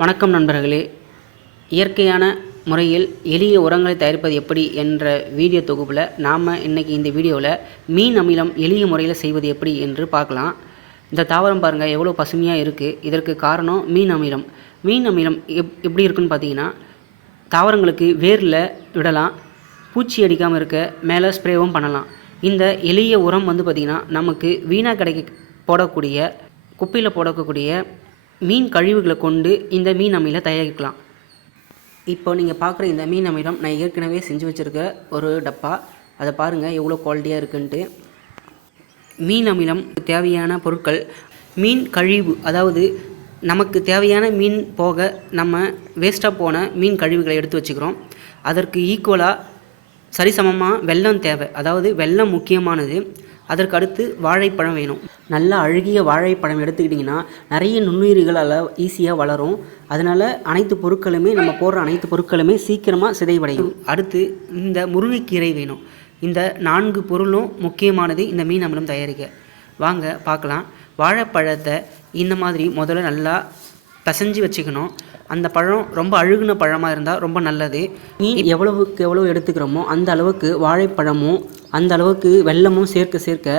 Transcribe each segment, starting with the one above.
வணக்கம் நண்பர்களே. இயற்கையான முறையில் எளிய உரங்களை தயாரிப்பது எப்படி என்ற வீடியோ தொகுப்பில் நாம் இன்றைக்கி இந்த வீடியோவில் மீன் அமிலம் எளிய முறையில் செய்வது எப்படி என்று பார்க்கலாம். இந்த தாவரம் பாருங்கள் எவ்வளோ பசுமையாக இருக்குது இதற்கு காரணம் மீன் அமிலம். மீன் அமிலம் எப் எப்படி இருக்குன்னு பார்த்தீங்கன்னா தாவரங்களுக்கு வேரில் விடலாம் பூச்சி அடிக்காமல் இருக்க மேலே ஸ்ப்ரேவும் பண்ணலாம். இந்த எளிய உரம் வந்து பார்த்திங்கன்னா நமக்கு வீணாக கிடைக்க போடக்கூடிய குப்பையில் போடக்கூடிய மீன் கழிவுகளை கொண்டு இந்த மீன் அமிலை தயாரிக்கலாம். இப்போ நீங்கள் பார்க்குற இந்த மீன் அமிலம் நான் ஏற்கனவே செஞ்சு வச்சுருக்க ஒரு டப்பா. அதை பாருங்கள் எவ்வளோ குவாலிட்டியாக இருக்குன்ட்டு. மீன் அமிலம் தேவையான பொருட்கள் மீன் கழிவு அதாவது நமக்கு தேவையான மீன் போக நம்ம வேஸ்ட்டாக போன மீன் கழிவுகளை எடுத்து வச்சுக்கிறோம். அதற்கு ஈக்குவலாக சரிசமமாக வெல்லம் தேவை. அதாவது வெள்ளம் முக்கியமானது. அதற்கு அடுத்து வாழைப்பழம் வேணும். நல்லா அழுகிய வாழைப்பழம் எடுத்துக்கிட்டிங்கன்னா நிறைய நுண்ணுயிர்களால் ஈஸியாக வளரும். அதனால் அனைத்து பொருட்களுமே நம்ம போடுற அனைத்து பொருட்களுமே சீக்கிரமாக சிதைவடையும். அடுத்து இந்த முருங்கைக்கீரை வேணும். இந்த நான்கு பொருளும் முக்கியமானது இந்த மீன் அமிலம் தயாரிக்க. வாங்க பார்க்கலாம். வாழைப்பழத்தை இந்த மாதிரி முதல்ல நல்லா பிசைஞ்சு வச்சுக்கணும். அந்த பழம் ரொம்ப அழுகுன பழமாக இருந்தால் ரொம்ப நல்லது. மீன் எவ்வளவுக்கு எவ்வளோ எடுத்துக்கிறோமோ அந்த அளவுக்கு வாழைப்பழமும் அந்த அளவுக்கு வெல்லமும் சேர்க்க சேர்க்க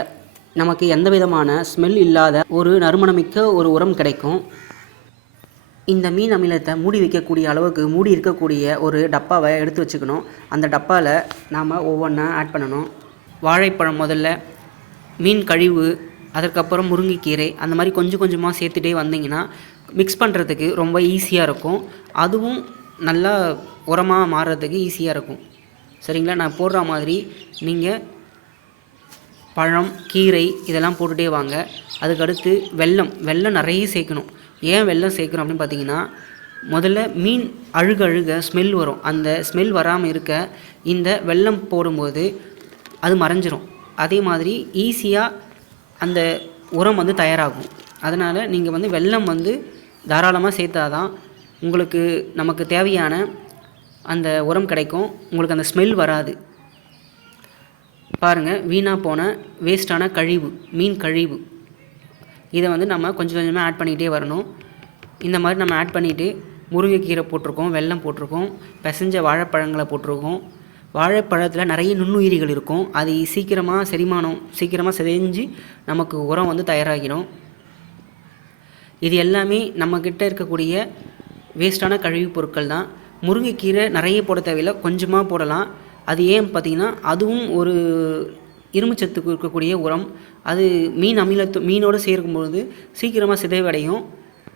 நமக்கு எந்த விதமான ஸ்மெல் இல்லாத ஒரு நறுமணமிக்க ஒரு உரம் கிடைக்கும். இந்த மீன் அமிலத்தை மூடி வைக்கக்கூடிய அளவுக்கு மூடி இருக்கக்கூடிய ஒரு டப்பாவை எடுத்து வச்சுக்கணும். அந்த டப்பாவில் நாம் ஒவ்வொன்றா ஆட் பண்ணணும். வாழைப்பழம் முதல்ல மீன் கழிவு அதற்கப்புறம் முருங்கைக்கீரை அந்த மாதிரி கொஞ்சம் கொஞ்சமாக சேர்த்துட்டே வந்தீங்கன்னா மிக்ஸ் பண்ணுறதுக்கு ரொம்ப ஈஸியாக இருக்கும். அதுவும் நல்லா உரமாக மாறுறதுக்கு ஈஸியாக இருக்கும். சரிங்களா? நான் போடுற மாதிரி நீங்கள் பழம் கீரை இதெல்லாம் போட்டுகிட்டே வாங்க. அதுக்கடுத்து வெல்லம். வெல்லம் நிறைய சேர்க்கணும். ஏன் வெல்லம் சேர்க்கணும் அப்படின்னு பார்த்தீங்கன்னா முதல்ல மீன் அழுக அழுக ஸ்மெல் வரும். அந்த ஸ்மெல் வராமல் இருக்க இந்த வெல்லம் போடும்போது அது மறைஞ்சிரும். அதே மாதிரி ஈஸியாக அந்த உரம் வந்து தயாராகும். அதனால் நீங்கள் வந்து வெல்லம் வந்து தாராளமாக சேர்த்தாதான் உங்களுக்கு நமக்கு தேவையான அந்த உரம் கிடைக்கும். உங்களுக்கு அந்த ஸ்மெல் வராது. பாருங்கள் வீணாக போன வேஸ்ட்டான கழிவு மீன் கழிவு. இதை வந்து நம்ம கொஞ்சம் கொஞ்சமாக ஆட் பண்ணிக்கிட்டே வரணும். இந்த மாதிரி நம்ம ஆட் பண்ணிவிட்டு முருங்கைக்கீரை போட்டிருக்கோம் வெல்லம் போட்டிருக்கோம் பிசைஞ்ச வாழைப்பழங்களை போட்டிருக்கோம். வாழைப்பழத்தில் நிறைய நுண்ணுயிரிகள் இருக்கும். அது சீக்கிரமாக செரிமானம் சீக்கிரமாக செஞ்சு நமக்கு உரம் வந்து தயாராகிடும். இது எல்லாமே நம்மக்கிட்ட இருக்கக்கூடிய வேஸ்ட்டான கழிவுப் பொருட்கள் தான். முருங்கைக்கீரை நிறைய போட தேவையில்லை கொஞ்சமாக போடலாம். அது ஏன் பார்த்திங்கன்னா அதுவும் ஒரு இரும்புச்சத்துக்கு இருக்கக்கூடிய உரம். அது மீன் அமிலத்து மீனோடு சேர்க்கும்பொழுது சீக்கிரமாக சிதைவடையும்.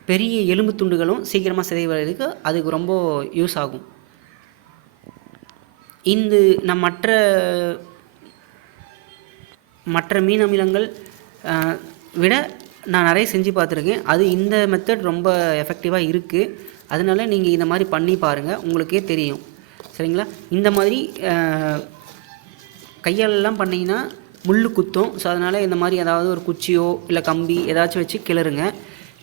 பெரிய எலும்பு துண்டுகளும் சீக்கிரமாக சிதைவடைறதுக்கு அதுக்கு ரொம்ப யூஸ் ஆகும். இந்த நம் மற்ற மற்ற மீன் அமிலங்கள் விட நான் நிறைய செஞ்சு பார்த்துருக்கேன். அது இந்த மெத்தட் ரொம்ப எஃபெக்டிவாக இருக்குது அதனால நீங்கள் இந்த மாதிரி பண்ணி பாருங்கள் உங்களுக்கே தெரியும். சரிங்களா? இந்த மாதிரி கையாலெல்லாம் பண்ணிங்கன்னா முள் குத்தும். ஸோ அதனால் இந்த மாதிரி ஏதாவது ஒரு குச்சியோ இல்லை கம்பி ஏதாச்சும் வச்சு கிளறுங்க.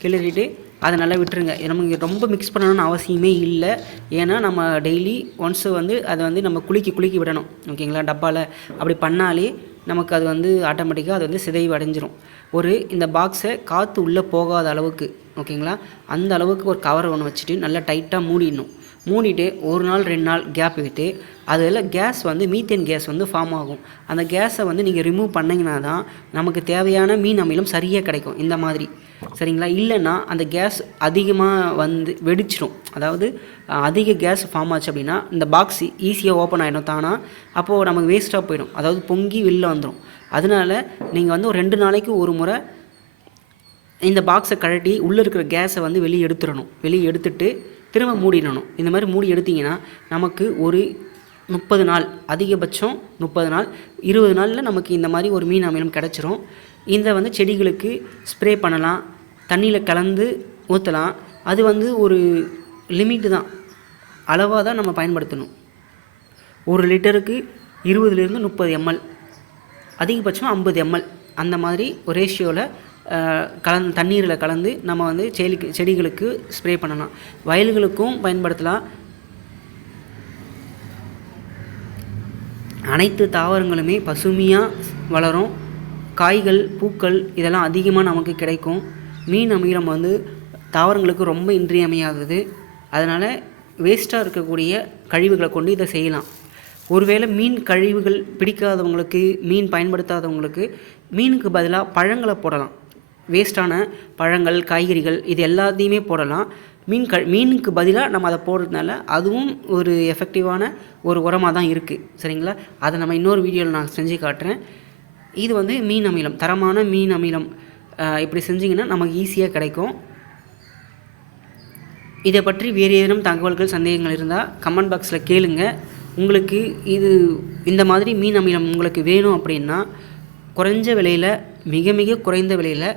கிளறிட்டு அதை நல்லா விட்டுருங்க. நமக்கு ரொம்ப மிக்ஸ் பண்ணணும்னு அவசியமே இல்லை. ஏன்னா நம்ம டெய்லி ஒன்ஸ் வந்து அதை வந்து நம்ம குலுக்கி குலுக்கி விடணும். ஓகேங்களா? டப்பாவில் அப்படி பண்ணாலே நமக்கு அது வந்து ஆட்டோமேட்டிக்காக அது வந்து சிதைவு அடைஞ்சிரும். ஒரு இந்த பாக்ஸை காற்று உள்ளே போகாத அளவுக்கு ஓகேங்களா? அந்த அளவுக்கு ஒரு கவர் ஒன்று வச்சுட்டு நல்லா டைட்டாக மூடிடணும். மூடிட்டு ஒரு நாள் ரெண்டு நாள் கேப் விட்டு அதில் கேஸ் வந்து மீத்தேன் கேஸ் வந்து ஃபார்ம் ஆகும். அந்த கேஸை வந்து நீங்கள் ரிமூவ் பண்ணிங்கன்னா தான் நமக்கு தேவையான மீன் அமிலம் சரியாக கிடைக்கும். இந்த மாதிரி. சரிங்களா? இல்லைன்னா அந்த கேஸ் அதிகமாக வந்து வெடிச்சிடும் அதாவது அதிக கேஸ் ஃபார்ம் ஆச்சு அப்படின்னா இந்த பாக்ஸ் ஈஸியாக ஓப்பன் ஆகிடும் தானா? அப்போது நமக்கு வேஸ்ட்டாக போயிடும். அதாவது பொங்கி வெளில வந்துடும் அதனால நீங்கள் வந்து ஒரு ரெண்டு நாளைக்கு ஒரு முறை இந்த பாக்ஸை கழட்டி உள்ளே இருக்கிற கேஸை வந்து வெளியே எடுத்துடணும். வெளியே எடுத்துட்டு திரும்ப மூடிடணும். இந்த மாதிரி மூடி எடுத்திங்கன்னா நமக்கு ஒரு முப்பது நாள் அதிகபட்சம் முப்பது நாள் இருபது நாளில் நமக்கு இந்த மாதிரி ஒரு மீன் அமிலம் கிடச்சிரும். இந்த வந்து செடிகளுக்கு ஸ்ப்ரே பண்ணலாம் தண்ணியில் கலந்து ஊற்றலாம் அது வந்து ஒரு லிமிட்டு தான். அளவாக தான் நம்ம பயன்படுத்தணும். ஒரு லிட்டருக்கு இருபதுலேருந்து முப்பது எம்எல் அதிகபட்சம் ஐம்பது எம்எல் அந்த மாதிரி ஒரு ரேஷியோவில் கலந்து தண்ணீரில் கலந்து நம்ம வந்து செடிக்கு செடிகளுக்கு ஸ்ப்ரே பண்ணலாம். வயல்களுக்கும் பயன்படுத்தலாம். அனைத்து தாவரங்களுமே பசுமையாக வளரும். காய்கள் பூக்கள் இதெல்லாம் அதிகமாக நமக்கு கிடைக்கும். மீன் அமிலம் வந்து தாவரங்களுக்கு ரொம்ப இன்றியமையாதது. அதனால் வேஸ்ட்டாக இருக்கக்கூடிய கழிவுகளை கொண்டு இதை செய்யலாம். ஒருவேளை மீன் கழிவுகள் பிடிக்காதவங்களுக்கு மீன் பயன்படுத்தாதவங்களுக்கு மீனுக்கு பதிலாக பழங்களை போடலாம். வேஸ்ட்டான பழங்கள் காய்கறிகள் இது எல்லாத்தையுமே போடலாம். மீன் க மீனுக்கு பதிலாக நம்ம அதை போடுறதுனால அதுவும் ஒரு எஃபெக்டிவான ஒரு உரமாக தான் இருக்குது சரிங்களா? அதை நம்ம இன்னொரு வீடியோவில் நான் செஞ்சு காட்டுறேன். இது வந்து மீன் அமிலம் தரமான மீன் அமிலம் இப்படி செஞ்சிங்கன்னா நமக்கு ஈஸியாக கிடைக்கும். இதை பற்றி வேறு ஏதேனும் தகவல்கள் சந்தேகங்கள் இருந்தால் கமெண்ட் பாக்ஸில் கேளுங்க. உங்களுக்கு இது இந்த மாதிரி மீன் அமிலம் உங்களுக்கு வேணும் அப்படின்னா குறைஞ்ச விலையில் மிக மிக குறைந்த விலையில்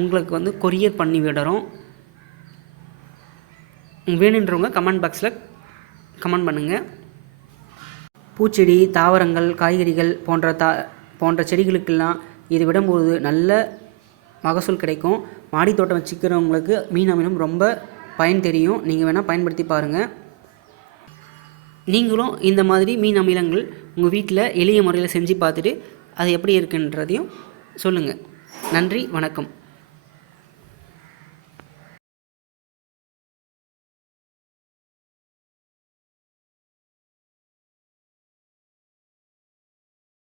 உங்களுக்கு வந்து கொரியர் பண்ணி விடுறோம். வேணுன்றவங்க கமெண்ட் பாக்ஸில் கமெண்ட் பண்ணுங்கள் பூச்செடி தாவரங்கள் காய்கறிகள் போன்ற தா போன்ற செடிகளுக்கெல்லாம் இது விடும்போது நல்ல மகசூல் கிடைக்கும். மாடி தோட்டம் வச்சுக்கிறவங்களுக்கு மீன் அமிலம் ரொம்ப பயன் தெரியும். நீங்கள் வேணால் பயன்படுத்தி பாருங்கள் நீங்களும் இந்த மாதிரி மீன் அமிலங்கள் உங்கள் வீட்டில் எளிய முறையில் செஞ்சு பார்த்துட்டு அது எப்படி இருக்குன்றதையும் சொல்லுங்கள் நன்றி வணக்கம்.